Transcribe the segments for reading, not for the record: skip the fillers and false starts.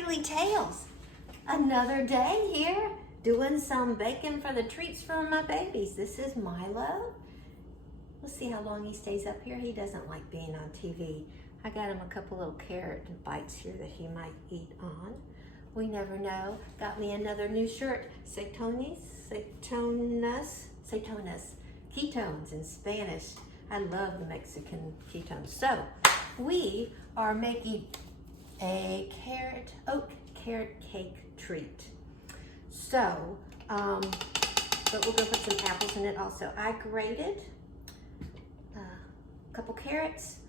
Grayleigh Tails. Another day here doing some baking for the treats for my babies. This is Milo. We'll see how long he stays up here. He doesn't like being on TV. I got him a couple little carrot bites here that he might eat on. We never know. Got me another new shirt. Ketones in Spanish. I love the Mexican ketones. So we are making a oat carrot cake treat. So, but we're gonna put some apples in it also. I grated a couple carrots,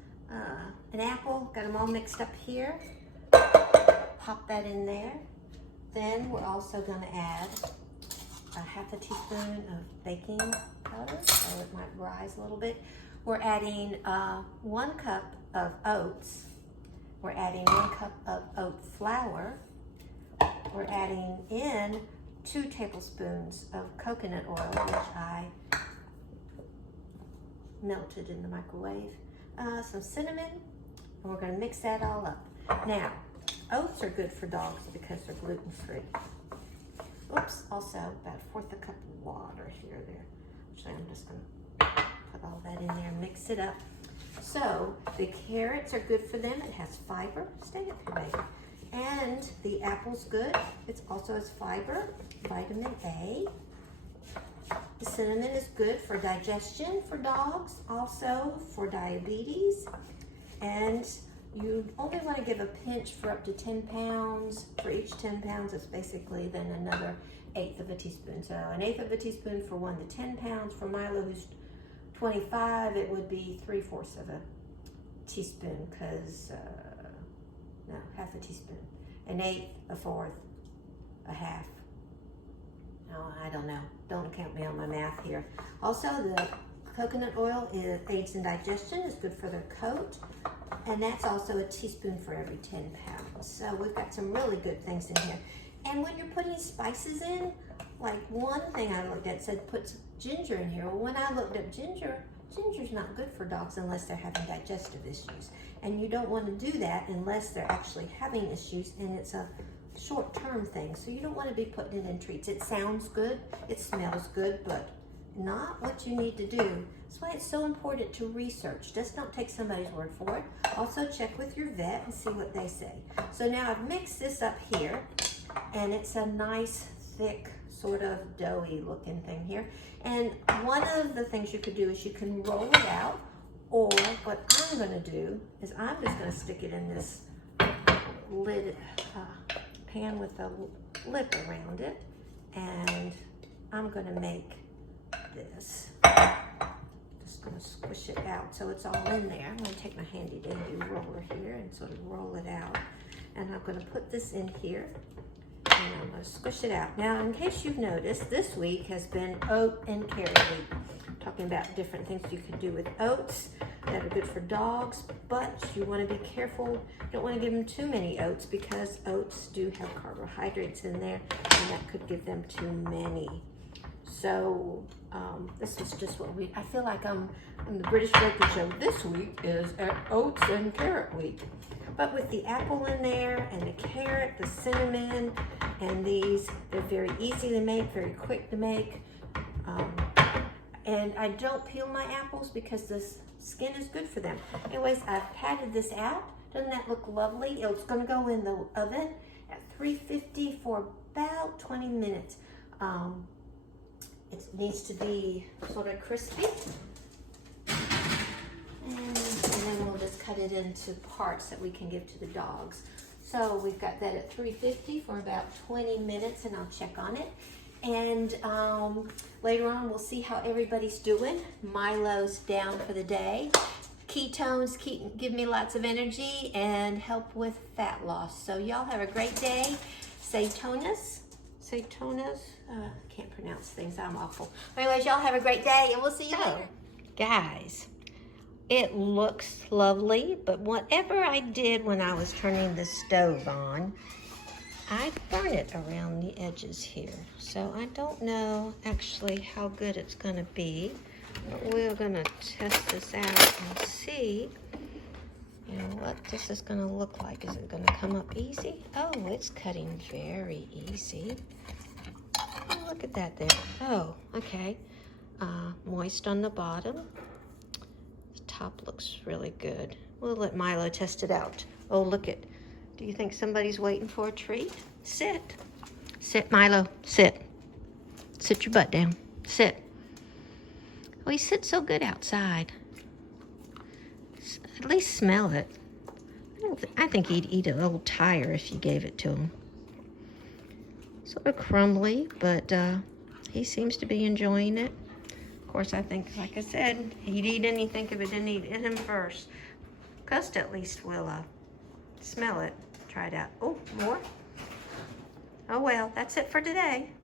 an apple, got them all mixed up here. Pop that in there. Then we're also gonna add a half a teaspoon of baking powder, so it might rise a little bit. We're adding 1 cup of oats. We're adding 1 cup of oat flour. We're adding in 2 tablespoons of coconut oil, which I melted in the microwave. Some cinnamon, and we're gonna mix that all up. Now, oats are good for dogs because they're gluten-free. Oops, also about 1/4 cup of water here there. Actually, I'm just gonna put all that in there and mix it up. So the carrots are good for them. It has fiber. Stay up here, baby. And the apple's good. It also has fiber, vitamin A. The cinnamon is good for digestion for dogs, also for diabetes. And you only want to give a pinch for up to 10 pounds. For each 10 pounds, it's basically then another 1/8 of a teaspoon. So an 1/8 of a teaspoon for 1 to 10 pounds. For Milo, who's 25, it would be 3/4 of a teaspoon, because, no, half a teaspoon. 1/8, 1/4, 1/2. No, I don't know. Don't count me on my math here. Also, the coconut oil aids in digestion, is good for their coat, and that's also a teaspoon for every 10 pounds. So we've got some really good things in here. And when you're putting spices in, like one thing I looked at said put ginger in here. Well, when I looked up ginger's not good for dogs unless they're having digestive issues. And you don't want to do that unless they're actually having issues, and it's a short-term thing. So you don't want to be putting it in treats. It sounds good, it smells good, but not what you need to do. That's why it's so important to research. Just don't take somebody's word for it. Also check with your vet and see what they say. So now I've mixed this up here, and it's a nice thick sort of doughy looking thing here. And one of the things you could do is you can roll it out, or what I'm gonna do is I'm just gonna stick it in this lid pan with a lip around it, and I'm gonna make this. Just gonna squish it out so it's all in there. I'm gonna take my handy dandy roller here and sort of roll it out, and I'm gonna put this in here, and I'm gonna squish it out. Now, in case you've noticed, this week has been oat and carrot week. Talking about different things you can do with oats that are good for dogs, but you want to be careful. You don't want to give them too many oats, because oats do have carbohydrates in there, and that could give them too many. So this is just what I feel like I'm the British Baker Show. This week is oats and carrot week. But with the apple in there, and the carrot, the cinnamon, and these, they're very easy to make, very quick to make. And I don't peel my apples because the skin is good for them. Anyways, I've patted this out. Doesn't that look lovely? It's gonna go in the oven at 350 for about 20 minutes. It needs to be sort of crispy. And then we'll just cut it into parts that we can give to the dogs. So we've got that at 350 for about 20 minutes, and I'll check on it. And later on, we'll see how everybody's doing. Milo's down for the day. Ketones give me lots of energy and help with fat loss. So y'all have a great day. Can't pronounce things, I'm awful. Anyways, y'all have a great day, and we'll see you later. Guys, it looks lovely, but whatever I did when I was turning the stove on, I burn it around the edges here. So I don't know actually how good it's gonna be, but we're gonna test this out and see You know what this is gonna look like. Is it gonna come up easy? Oh, it's cutting very easy. Oh, look at that there. Oh, okay. Moist on the bottom. The top looks really good. We'll let Milo test it out. Oh, look it. Do you think somebody's waiting for a treat? Sit. Sit, Milo. Sit. Sit your butt down. Sit. Oh, he sits so good outside. At least smell it. I think he'd eat an old tire if you gave it to him. Sort of crumbly, but he seems to be enjoying it. Of course, I think, like I said, he'd eat anything if it didn't eat him first. Gust at least will smell it. Try it out. Oh, more? Oh well, that's it for today.